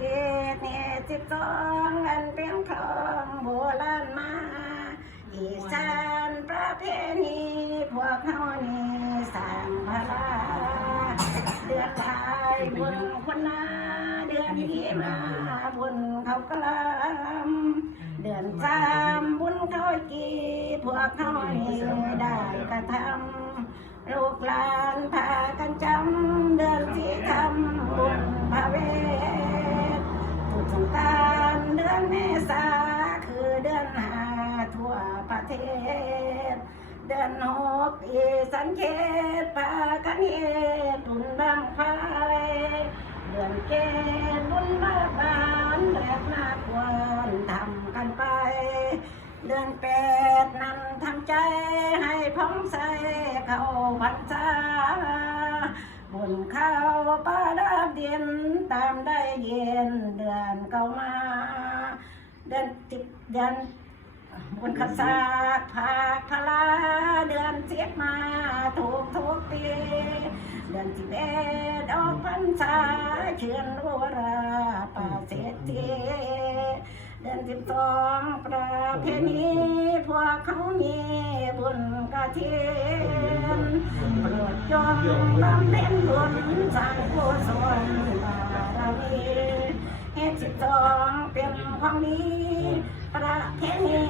ดเนี่ยสิตสองอันเป็นของโบราณมา อีสานประเพณีพวกเขานี่สั่งพระเดือดตายบนคนหน้าเดือนนี้มาบนเขากลามเดือนจำบุญเขากี่พวกเขานี่ เทศเดือนหกอีสันเขตปากันเฮตุนบางไฟเดือนเกณฑ์บุญบาบานแรกนาควรทำกันไป เดือนแปดนั้นทำใจให้พ้องใสเข้าพรรษาบุญข้าวปลาดาบเดียนตามได้เย็นเดือนเก่ามา เดือนติดเดือน บุญขสากภาคพลาเดือนเสียมาถูกทุกปี เดือนที่เบ็ดออกพรรษาเชื่อนวัวราป่าเศรษฐีเดือนสิบสองประเพณีพวกเขามีบุญกระเทียนโปรดจงบำเพ็ญบุญสร้างกุศลบารมีเหตุสิบสองเป็นของดี ประเพณี